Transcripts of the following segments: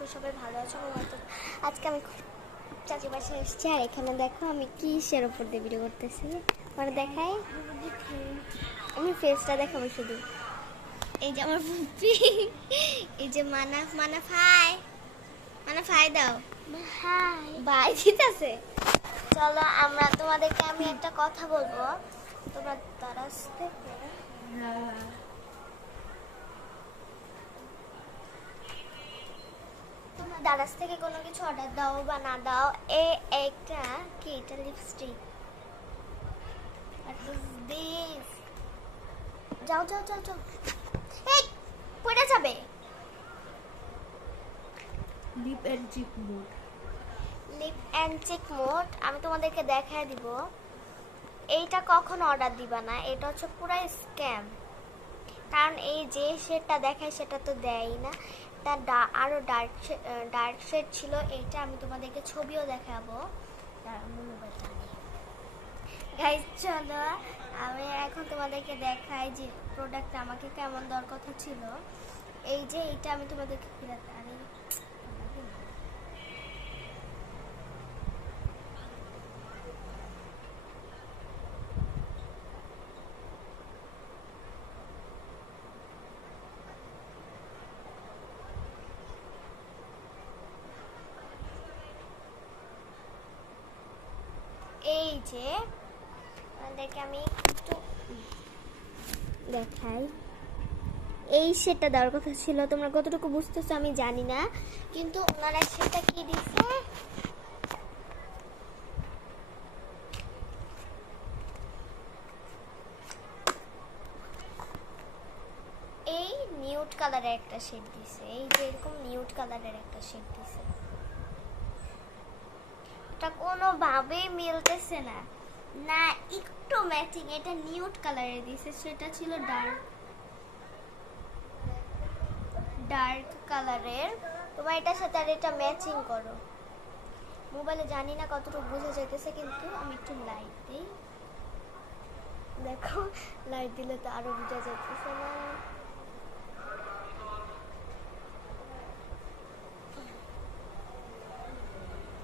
করি সবাই ভালো আছো। আজকে আমি চাচি বাসায় এসেছি, আর এখানে দেখো আমি কিসের ওপর দিয়ে ভিডিও করতেছি, মানে দেখাই, আমি ফেসটা দেখাবো শুধু। এই যে আমার ফুপি, এই যে মানা ফাই দাও, বাই দিতেছে। চলো আমরা তোমাদেরকে আমি একটা কথা বলবো, তোমরা দারাজ থেকে দারাজ থেকে কোনো কিছু অর্ডার দাও বা না দাও, একটা কি এটা লিপস্টিক, যাও যাও যাও যাও, এই পড়ে যাবে। Lip and cheek mode, lip and cheek mode আমি তোমাদেরকে দেখায় দিব। এইটা কখনো অর্ডার দিবা না, এটা হচ্ছে পুরো স্ক্যাম। কারণ এই যে শেডটা দেখায় সেটা তো দেয়ই না, এটা আরো ডার্ক শেড ছিল। এইটা আমি তোমাদেরকে ছবিও দেখাবো। গাইস চলো আমি এখন তোমাদেরকে দেখাই যে প্রোডাক্ট আমাকে কেমন দেওয়ার কথা ছিল। এই যে এইটা আমি তোমাদেরকে এই যে আমাদেরকে আমি একটু দেখাই, এই সেটটা দেওয়ার কথা ছিল। তোমরা কতটুকু বুঝতেছো আমি জানি না, কিন্তু ওনারা সেটা কি দিছে, এই নিউড কালারের একটা শেড দিছে। এই যে এরকম নিউড কালারের একটা শেড দিছে, এটা কোনোভাবেই মিলতেছে না, না একটু ম্যাচিং। এটা নিউড কালারের দিছে, সেটা ছিল ডার্ক কালারের। তোমরা এটার সাথে আর এটা ম্যাচিং করো। মোবাইলে জানি না কতটুকু বোঝা যাইতেছে, কিন্তু আমি একটু লাইট দিই, দেখো লাইট দিলে তো আরো বোঝা যাইতেছে না।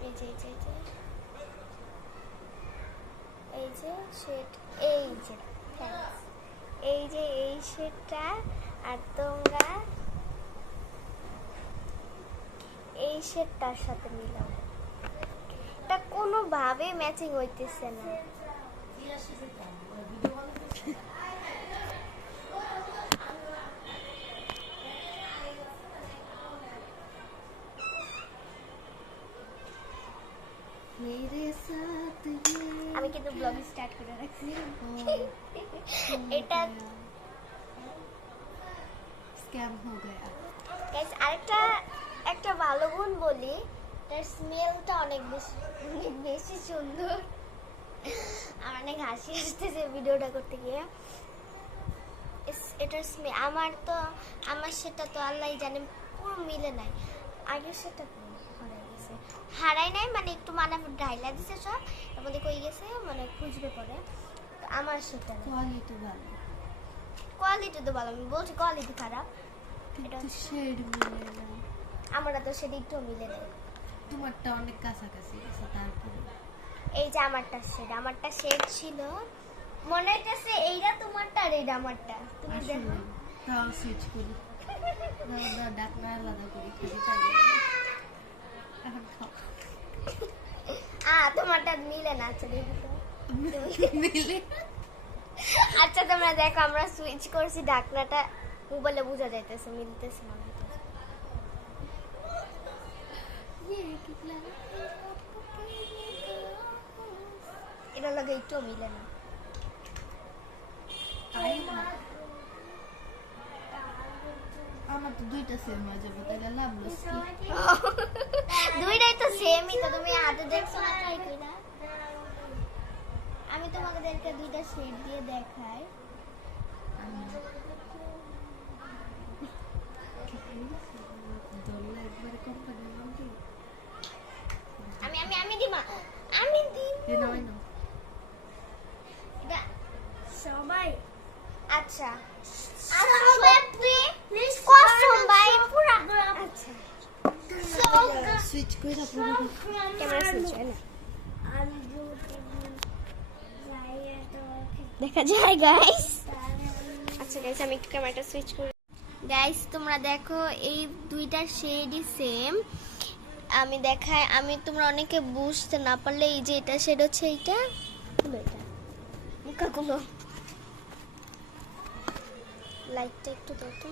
এই যে এই যে শেড, এই যে থ্যাঙ্কস, এই যে এই শেডটা, আর তোমরা এই শেডটার সাথে মিলাও, এটা কোনোভাবে ম্যাচিং হইতেছে না। আমি কিন্তু ব্লগ স্টার্ট করে রাখছি। এটা স্ক্যাম হয়ে গয়া। গাইস আরেকটা একটা ভালো গুণ বলি, এটার স্মেলটা অনেক বেশি সুন্দর। আমার অনেক হাসি আসতেছে ভিডিওটা করতে গিয়ে। এটার স্মেল আমার সেটা তো আল্লাহ জানে পুরো মিলে নাই। আগে সেটা হারাই নাই, মানে একটু মানে ঢাইলা দিছে সব, এর মধ্যে কই গেছে মানে খুঁজবে পরে। তো আমার সেটা কোয়ালিটি তো ভালো, আমি বলছি কোয়ালিটি খারাপ। এটা শেড মিলে না, আমরা তো সেটা একটু মিলে নেই। তোমারটা অনেক কাছাকাছি আছে। তারপরে এই যে আমারটা শেড ছিল, মনে হইতেছে এইটা তোমারটা আর এইটা আমারটা। তুমি দেখো তাও সুইচ করি, ডাকনা আলাদা করি, খালি তাই। এখন খাও। তোমারটা মিলে না। আচ্ছা দেখো তো মিলে। আচ্ছা তোমরা দেখো, আমরা সুইচ করছি, ঢাকনাটা মোবাইলে বোঝা যাইতেছে মিলতেছে না। এটা লাগে একটু মিলে না। আমার তো দুইটা সেম হয়ে যাবে, তাই লাভ লস কি? দুইটাই তো সেমই, তো তুমি হাতে দেখছো না ট্রাই কইরা। আমি তোমাদেরকে দুইটা শেড দিয়ে দেখাই। আমি দিমা, আমি দিম এটা সবাই। আচ্ছা সবাই প্লিজ কসম ভাই পুরা। আচ্ছা ক্যামেরা সুইচ হয় না, দেখা যায় গাইস। আচ্ছা গাইস, আমি একটু ক্যামেরাটা সুইচ করি। গাইস তোমরা দেখো এই দুইটা শেডই সেম। আমি দেখাই, আমি তোমরা অনেকে বুঝতে না পারলে এই যে এটা শেড হচ্ছে এইটা, এটা মুখগুলো লাইটটা একটু দাও তো।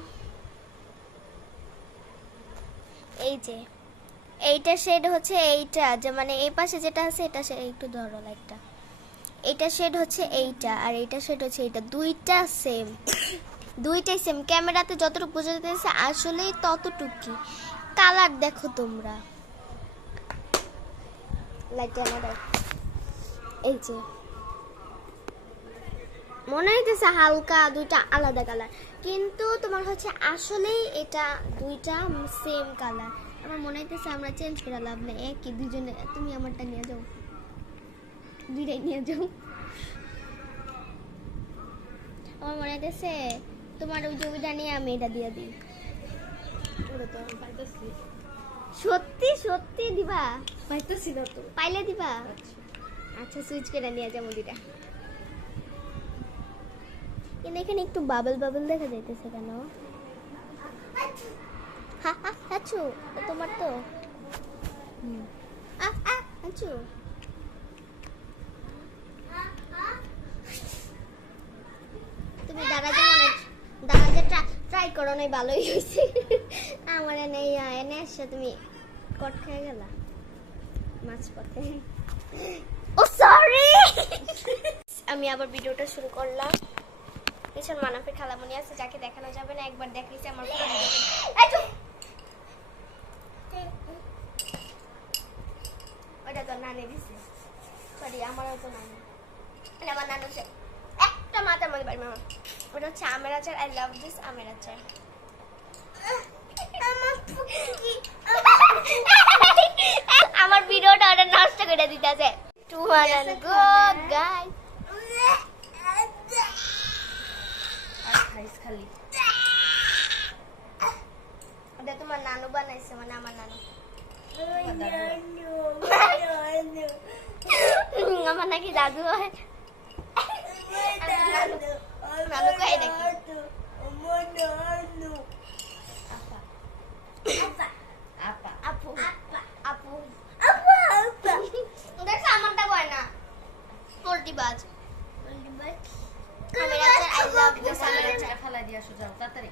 এই যে এইটা শেড হচ্ছে এইটা, যে মানে এই পাশে যেটা আছে এটা একটু ধরো লাইটটা, এইটা শেড হচ্ছে এইটা আর এইটা শেড হচ্ছে এইটা, দুইটা সেম, দুইটাই সেম। ক্যামেরাতে যতটুকু বোঝা যাচ্ছে আসলেই ততটুকুই। কালার দেখো তোমরা, লাইটটা আমার এই যে মনে হইতেছে হালকা দুইটা আলাদা কালার, কিন্তু তোমার হচ্ছে আসলেই এটা দুইটা সেম কালার। আমার মনে হইতেছে আমরা চেঞ্জ করে লাভ নেই, একই দুজনে, তুমি আমারটা নিয়ে যাও, দুইটাই নিয়ে যাও। আমার মনে হইতেছে তোমার ওই জমিটা নিয়ে আমি এটা দিয়ে দিই। সত্যি সত্যি দিবা? পাইতেছি না তো। পাইলে দিবা? আচ্ছা সুইচ করে নিয়ে যাবো দুইটা। কিন্তু এখানে একটু বাবল বাবল দেখা যাইতেছে কেন? আচ্ছা তোমার তো আচ্ছা তুমি দাঁড়াতে ট্রাই করো নাই, ভালোই হয়েছে। আমার এনে আসছো তুমি কট খেয়ে গেলা মাছ পথে। ও সরি, আমি আবার ভিডিওটা শুরু করলাম। পিছন মানাফের খালামণি আছে, যাকে দেখানো যাবে না, একবার দেখাইছে আমার পুরো ভিডিওটা। ওটা তো নানি দিছে, সরি আমারও তো নানি, মানে আমার নানু হচ্ছে একটা মাথার মধ্যে বাড়ি মামা। ওটা হচ্ছে আমের আচার, আই লাভ দিস আমের আচার। আমার ভিডিওটা ওটা নষ্ট করে দিতেছে। Two one go guys. খালি ওটা তোমার নানু বানাইছে, মানে আমার নানু। আমার নাকি দাদু হয়। নানু কই দেখি আপা আপু আপু দেখো আমারটা কয় না, পোল্ট্রি বাজ। আমের আচার, আই লাভ দিস আমের আচার। ফেলা দিয়ে আসো, যাও তাড়াতাড়ি।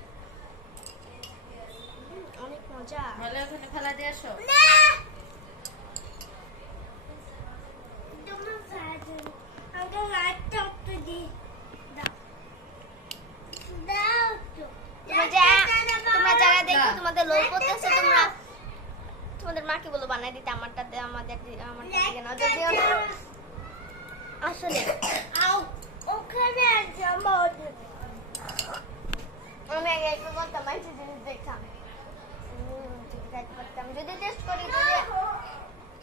অনেক মজা। ভালো, ওখানে ফেলা দিয়ে আসো। তোমরা যারা দেখো তোমাদের লোভ করতেছে, তোমরা তোমাদের মাকে বলো বানাই দিতে আমারটা, আমাদের দিকে না যদিও না আসলে ওখানে আমি আগে একটু করতাম, একটা জিনিস দেখতাম, যদি টেস্ট করি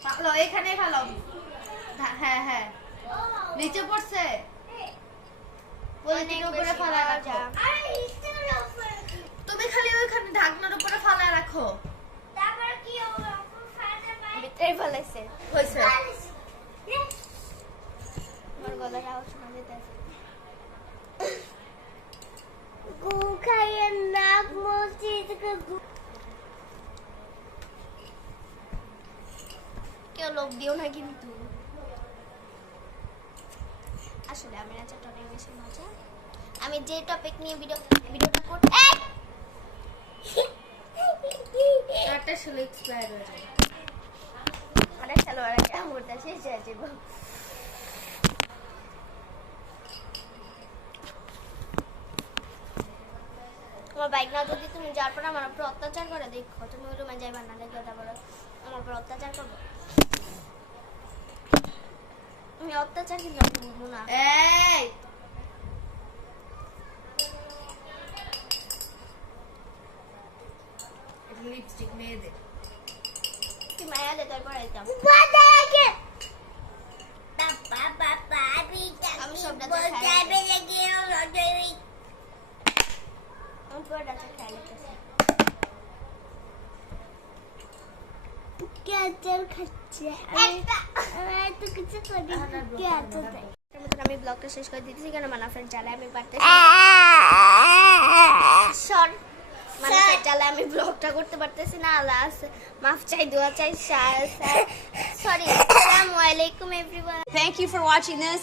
ফালো, এখানে ফালো। হ্যাঁ হ্যাঁ, নিচে পড়ছে। পলিথিনের উপরে ফালা রাখো। তুমি খালি ওইখানে ঢাকনার উপরে ফালা রাখো। ভিতরে ফেলাইছে হইছে। আমার গলার আওয়াজ শোনা যেতেছে। গু খাইয়ে নাক মসজিদকে কেউ লোক দিও না কিন্তু। আসলে আমি আচারটা অনেক বেশি মজা। আমি যে টপিক নিয়ে ভিডিওটা করতে একটা শুলে এক্সপায়ার হয়ে যায়। অনেক সালোয়ার আছে, আমরটা শেষ হয়ে যাবে। তোমার বাইক না যদি তুমি যার পর আমার উপর অত্যাচার করে, দেখো তুমি ওই রুমে যাইবা না, দেখবে তারপর আমার উপর অত্যাচার করবো। আমি অত্যাচার কিন্তু আমি বুঝবো না। এই লিপস্টিক মেয়েদের। তুই মায়া দে, তারপর আইতাম। আমি সবটা আমি পুরোটা খেয়াল রেখেছি। আচার খাচ্ছে এত কিছু করি কি আচার দেয় আমি ব্লগটা শেষ করে দিতেছি কেন মানাফের জ্বালায় আমি পারতেছি সর মানাফের জ্বালায় আমি ব্লগটা করতে পারতেছি না লাস্ট মাফ চাই দোয়া চাই সরি আসসালামু আলাইকুম everyone Thank you for watching this.